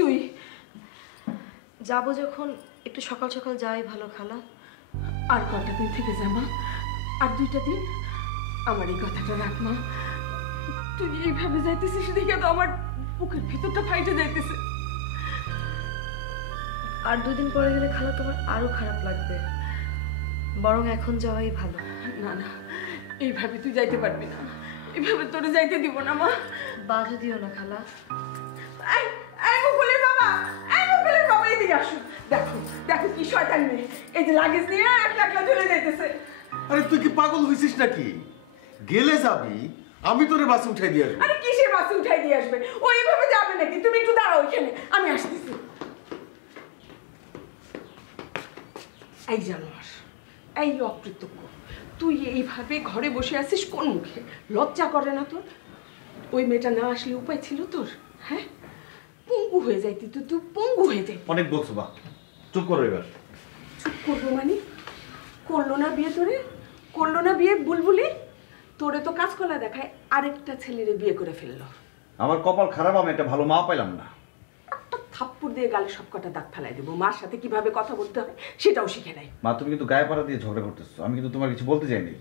তুই? যাবো যখন একটু সকাল সকাল যাই ভালো খালা। আর কটা দিন থেকে যা মা, আর 2টা দিন। আমার এই কথাটা রাখ মা। তুই এইভাবে যাইতেছিস দেখে তো আমার বুকের ভিতরটা ফাইটে যাইতেছে। আর 2 দিন পরে গেলে খালা তোমার আরো খারাপ লাগবে, বরং এখন যাওয়াই ভালো। না না, এইভাবে তুই যাইতে পারবি না, এইভাবে তোরে যাইতে দিব না মা। বাধা দিও না খালা। মুকুলের বাবা, মুকুলের বাবা এদিকে আসুন। দেখো দেখো কি শয়তান মেয়ে, এই যে লাগেজ নিয়ে একলা একলা চলে যাইতেছে। আরে তুই কি পাগল হইছিস নাকি? গেলে যাবি, আমি তোরে বাসে উঠাই দিয়ে আসবো। আরে কিসের বাসে উঠাই দিয়ে আসবে? ও এইভাবে যাবে নাকি? তুমি একটু দাঁড়াও এখানে, আমি আসতেছি। এই জানোয়ার, এই অকৃতজ্ঞ, তুই এইভাবে ঘরে বসে আছিস কোন মুখে? লজ্জা করে না তোর? ওই মেয়েটা না আসলে উপায় ছিল তোর? হ্যাঁ, পঙ্গু হয়ে যাইতি তুই, পঙ্গু হয়ে যাইতি। অনেক বলছো বা, চুপ করো এবার। চুপ করবো মানে? করলো না বিয়ে তোরে? করলো না বিয়ে বুলবুলি? তোরে তো কাজকলা দেখায় আরেকটা ছেলেরে বিয়ে করে ফেললো। আমার কপাল খারাপ, আমি একটা ভালো মা পাইলাম না। একটা থাপ্পড় দিয়ে গালে সব কটা দাঁত ফেলাই দেবো। মার সাথে কিভাবে কথা বলতে হয় সেটাও শিখে নেয়। মা তুমি কিন্তু গায়ে পাড়া দিয়ে ঝগড়া করতেছো, আমি কিন্তু তোমার কিছু বলতে চাইনি।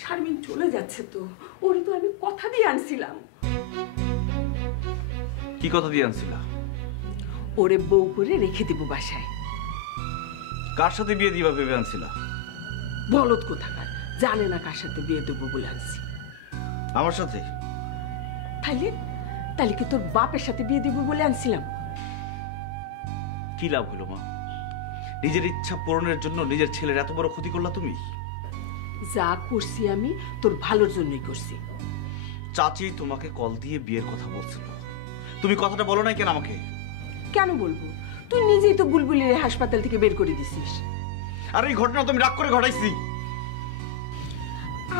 শারমিন চলে যাচ্ছে তো, ওরে তো আমি কথা দিয়ে আনছিলাম। কি কথা দিয়ে আনছিলা? ওরে বউ করে রেখে দেবো বাসায়। কার সাথে বিয়ে দিবা ভেবে আনছিলা? বলদ কোথাকার, জানে না কার সাথে বিয়ে দেবো বলে আনছি। আমার সাথে? তাইলে তাহলে কি তোর বাপের সাথে বিয়ে দেবো বলে আনছিলাম? কি লাভ হলো মা? নিজের ইচ্ছা পূরণের জন্য নিজের ছেলের এত বড় ক্ষতি করলা তুমি। যা করছি আমি তোর ভালোর জন্যই করছি। চাচি তোমাকে কল দিয়ে বিয়ের কথা বলছিল, তুমি কথাটা বলো নাই কেন আমাকে? কেন বলবো? তুই নিজেই তো বুলবুলির হাসপাতাল থেকে বের করে দিছিস। আর এই ঘটনা তুমি রাগ করে ঘটাইছি।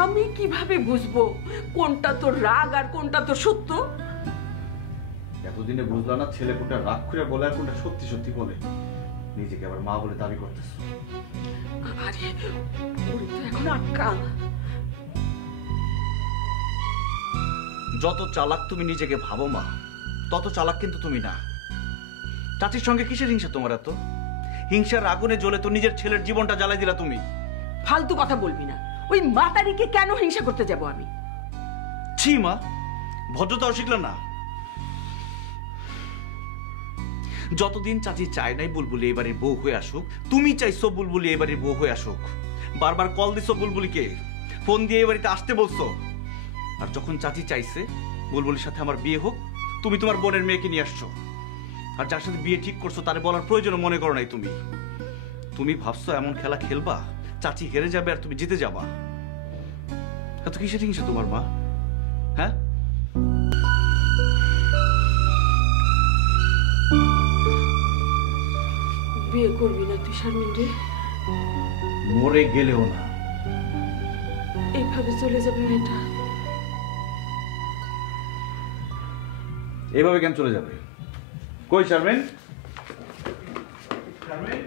আমি কিভাবে বুঝবো কোনটা তোর রাগ আর কোনটা তোর সত্য? এতদিনে বুঝলা না ছেলে কোনটা রাগ করে বলে আর কোনটা সত্যি সত্যি বলে? নিজেকে আবার মা বলে দাবি করতেছো। আরে ওরে তো এখন আটকা। যত চালাক তুমি নিজেকে ভাবো মা, তত চালাক কিন্তু তুমি না। চাচির সঙ্গে কিসের হিংসা তোমার এত? হিংসার আগুনে জ্বলে তো নিজের ছেলের জীবনটা জ্বালাই দিলা তুমি। ফালতু কথা বলবি না। ওই মাতারিকে কেন হিংসা করতে যাব আমি? ছি মা, ভদ্রতাও শিখলে না। যতদিন চাচি চায় নাই বুলবুলি এবারে বউ হয়ে আসুক, তুমি চাইছো বুলবুলি এবারে বউ হয়ে আসুক। বারবার কল দিছো বুলবুলিকে, ফোন দিয়ে এ বাড়িতে আসতে বলছো। আর যখন চাচি চাইছে বুলবুলির সাথে আমার বিয়ে হোক, তুমি তোমার বোনের মেয়েকে নিয়ে আসছো। আর যার সাথে বিয়ে ঠিক করছো তারে বলার প্রয়োজন মনে করো নাই তুমি। তুমি ভাবছো এমন খেলা খেলবা চাচি হেরে যাবে আর তুমি জিতে যাবা? এত কিসের হিংসা তোমার মা? হ্যাঁ, বিয়ে করবি না তুই শারমিন রে? মরে গেলেও না। এইভাবে চলে যাবে মেয়েটা? এভাবে কেন চলে যাবে? কই শারমিন? শারমিন